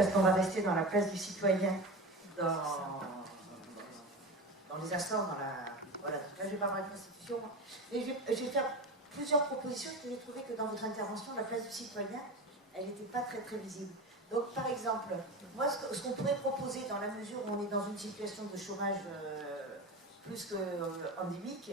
parce qu'on va rester dans la place du citoyen, dans les instants, dans la... Voilà, donc là je vais pas parler de Constitution, mais je vais faire plusieurs propositions, parce que j'ai trouvé que dans votre intervention, la place du citoyen, elle n'était pas très très visible. Donc par exemple, moi ce qu'on pourrait proposer dans la mesure où on est dans une situation de chômage plus qu'endémique,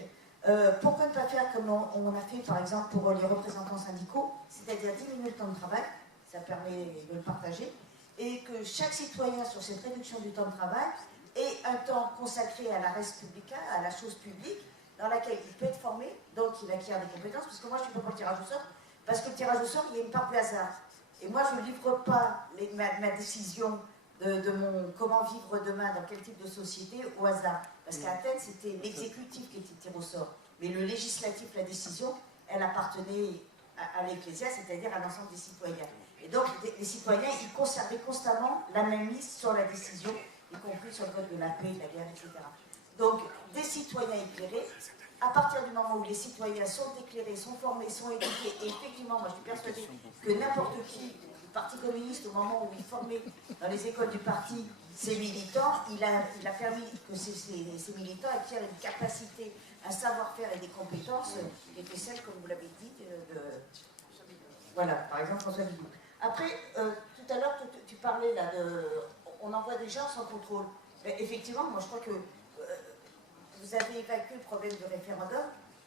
pourquoi ne pas faire comme on a fait par exemple pour les représentants syndicaux, c'est-à-dire diminuer le temps de travail, ça permet de le partager, et que chaque citoyen sur cette réduction du temps de travail ait un temps consacré à la res publica, à la chose publique, dans laquelle il peut être formé, donc il acquiert des compétences, parce que moi je ne suis pas pour le tirage au sort, parce que le tirage au sort, il y a une part de hasard. Et moi je ne livre pas ma décision de mon comment vivre demain, dans quel type de société, au hasard. Parce qu'à Athènes, c'était l'exécutif qui était tiré au sort. Mais le législatif, la décision, elle appartenait à l'Ecclésia, c'est-à-dire à l'ensemble des citoyens. Et donc, les citoyens, ils conservaient constamment la même liste sur la décision, y compris sur le vote de la paix, de la guerre, etc. Donc, des citoyens éclairés, à partir du moment où les citoyens sont éclairés, sont formés, sont éduqués, et effectivement, moi je suis persuadée que n'importe qui, du Parti communiste, au moment où il formait dans les écoles du parti ses militants, il a permis que ces militants acquièrent une capacité, un savoir-faire et des compétences qui étaient celles, comme vous l'avez dit, voilà, par exemple François Villou. Après, tout à l'heure, tu parlais là de... On envoie des gens sans contrôle. Mais effectivement, moi je crois que vous avez évacué le problème du référendum.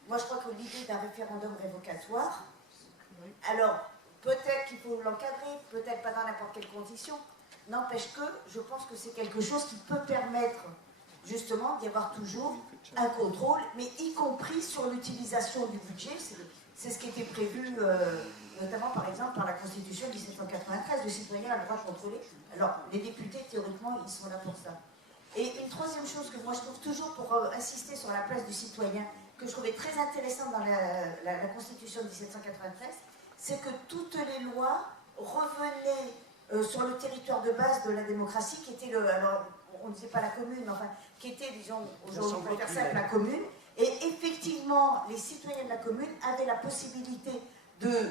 Moi je crois que l'idée d'un référendum révocatoire, alors peut-être qu'il faut l'encadrer, peut-être pas dans n'importe quelle condition, n'empêche que je pense que c'est quelque chose qui peut permettre justement d'y avoir toujours un contrôle, mais y compris sur l'utilisation du budget. C'est ce qui était prévu, notamment par exemple par la Constitution de 1793, le citoyen a le droit de contrôler. Alors les députés, théoriquement, ils sont là pour ça. Et une troisième chose que moi je trouve toujours pour insister sur la place du citoyen, que je trouvais très intéressante dans la Constitution de 1793, c'est que toutes les lois revenaient sur le territoire de base de la démocratie, qui était alors on ne disait pas la commune, mais enfin, qui était, disons, aujourd'hui on peut faire ça, la commune, et effectivement, les citoyens de la commune avaient la possibilité de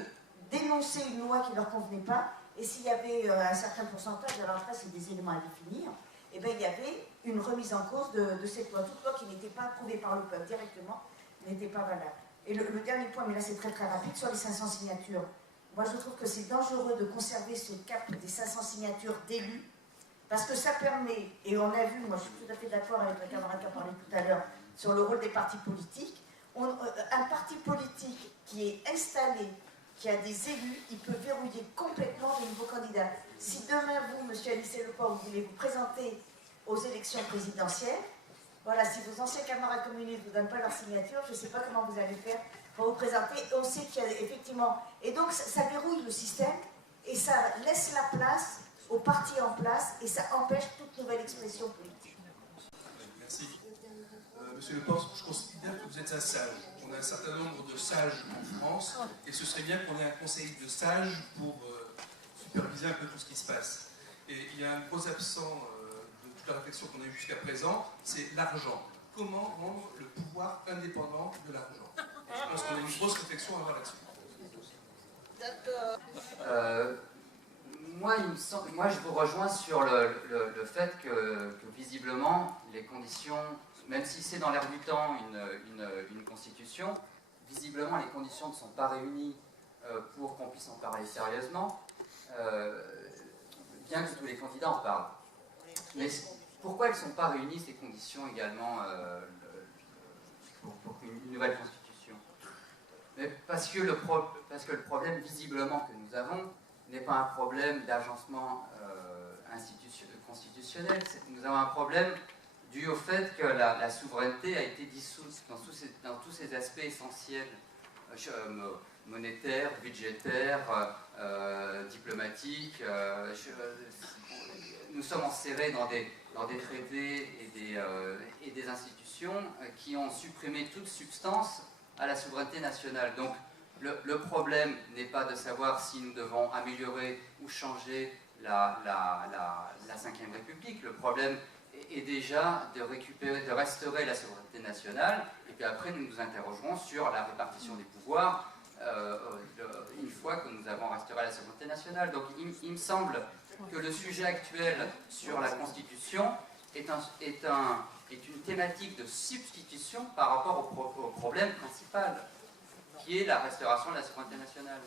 dénoncer une loi qui ne leur convenait pas, et s'il y avait un certain pourcentage, alors après c'est des éléments à définir, et bien il y avait une remise en cause de cette loi. Toute loi qui n'était pas approuvée par le peuple directement n'était pas valable. Et le dernier point, mais là c'est très très rapide, sur les 500 signatures. Moi je trouve que c'est dangereux de conserver ce cap des 500 signatures d'élus, parce que ça permet, et on a vu, moi je suis tout à fait d'accord avec la camarade qui a parlé tout à l'heure, sur le rôle des partis politiques. Un parti politique qui est installé, qui a des élus, il peut verrouiller complètement de nouveaux candidats. Si demain vous, monsieur Alice Leport, vous voulez vous présenter aux élections présidentielles, voilà, si vos anciens camarades communistes ne vous donnent pas leur signature, je ne sais pas comment vous allez faire pour vous présenter. On sait qu'il y a effectivement... Et donc ça verrouille le système et ça laisse la place aux partis en place et ça empêche toute nouvelle expression politique. Merci. Monsieur Leport, je considère que vous êtes un sage. On a un certain nombre de sages en France et ce serait bien qu'on ait un conseil de sages pour superviser un peu tout ce qui se passe. Et il y a un gros absent de toute la réflexion qu'on a eue jusqu'à présent, c'est l'argent. Comment rendre le pouvoir indépendant de l'argent? Je pense qu'on a une grosse réflexion à avoir là-dessus. Moi, je vous rejoins sur le fait que visiblement, les conditions, même si c'est dans l'air du temps une constitution, visiblement les conditions ne sont pas réunies pour qu'on puisse en parler sérieusement, bien que tous les candidats en parlent. Mais pourquoi elles ne sont pas réunies, ces conditions également, pour une nouvelle constitution? Parce que le problème, visiblement, que nous avons, n'est pas un problème d'agencement constitutionnel. Nous avons un problème dû au fait que la souveraineté a été dissoute dans tous ses aspects essentiels, monétaires, budgétaires, diplomatiques. Nous sommes enserrés dans des traités et des institutions qui ont supprimé toute substance à la souveraineté nationale. Donc, le problème n'est pas de savoir si nous devons améliorer ou changer la Ve République. Le problème est déjà de restaurer la souveraineté nationale, et puis après nous nous interrogerons sur la répartition des pouvoirs une fois que nous avons restauré la souveraineté nationale. Donc il me semble que le sujet actuel sur la Constitution est une thématique de substitution par rapport au problème principal, qui est la restauration de la souveraineté nationale.